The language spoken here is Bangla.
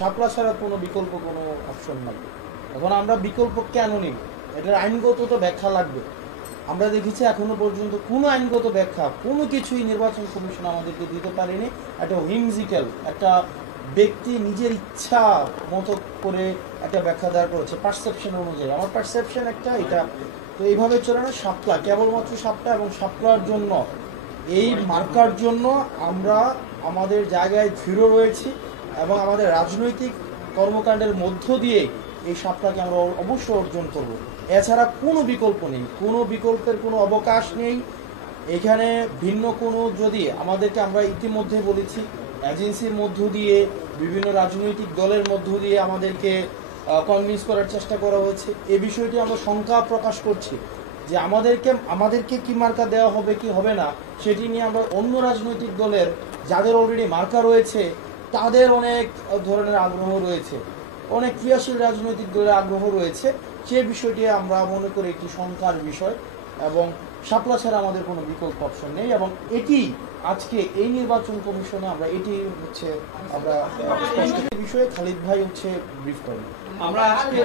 শাপলা ছাড়া কোনো বিকল্প কোনো অপশন নাই। এখন আমরা বিকল্প কেন নিই, এটার আইনগত তো ব্যাখ্যা লাগবে। আমরা দেখেছি এখনো পর্যন্ত কোনো আইনগত ব্যাখ্যা কোনো কিছুই নির্বাচন কমিশন আমাদেরকে দিতে পারেনি। একটা হুইমজিক্যাল একটা ব্যক্তি নিজের ইচ্ছা মতো করে একটা ব্যাখ্যা দেওয়ার করেছে পারসেপশন অনুযায়ী। আমার পারসেপশন একটা এটা, তো এইভাবে চলে না। শাপলা কেবলমাত্র শাপলা, এবং শাপলার জন্য এই মার্কার জন্য আমরা আমাদের জায়গায় দৃঢ় রয়েছি এবং আমাদের রাজনৈতিক কর্মকাণ্ডের মধ্য দিয়ে এই শাপলাকে আমরা অবশ্যই অর্জন করব। এছাড়া কোনো বিকল্প নেই, কোনো বিকল্পের কোনো অবকাশ নেই এখানে। ভিন্ন কোনো যদি আমাদেরকে, আমরা ইতিমধ্যে বলেছি, এজেন্সির মধ্য দিয়ে বিভিন্ন রাজনৈতিক দলের মধ্য দিয়ে আমাদেরকে কনভিন্স করার চেষ্টা করা হয়েছে। এ বিষয়টি আমরা শঙ্কা প্রকাশ করছি যে আমাদেরকে কি মার্কা দেওয়া হবে কি হবে না সেটি নিয়ে আমরা অন্য রাজনৈতিক দলের যাদের অলরেডি মার্কা রয়েছে তাদের অনেক ধরনের আগ্রহ রয়েছে, অনেক ক্রিয়াশীল রাজনৈতিক দলের আগ্রহ রয়েছে। সে বিষয়টি আমরা মনে করি একটি শঙ্কার বিষয়, এবং শাপলা ছাড়া আমাদের কোনো বিকল্প অপশন নেই। এবং এটি আজকে এই নির্বাচন কমিশনে আমরা এটি হচ্ছে আমরা বিষয়ে খালিদ ভাই হচ্ছে ব্রিফ করেন। আমরা আজকে